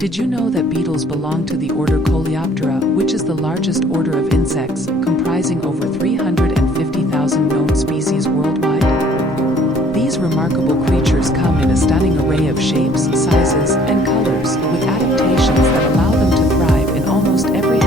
Did you know that beetles belong to the order Coleoptera, which is the largest order of insects, comprising over 350,000 known species worldwide? These remarkable creatures come in a stunning array of shapes, sizes, and colors, with adaptations that allow them to thrive in almost every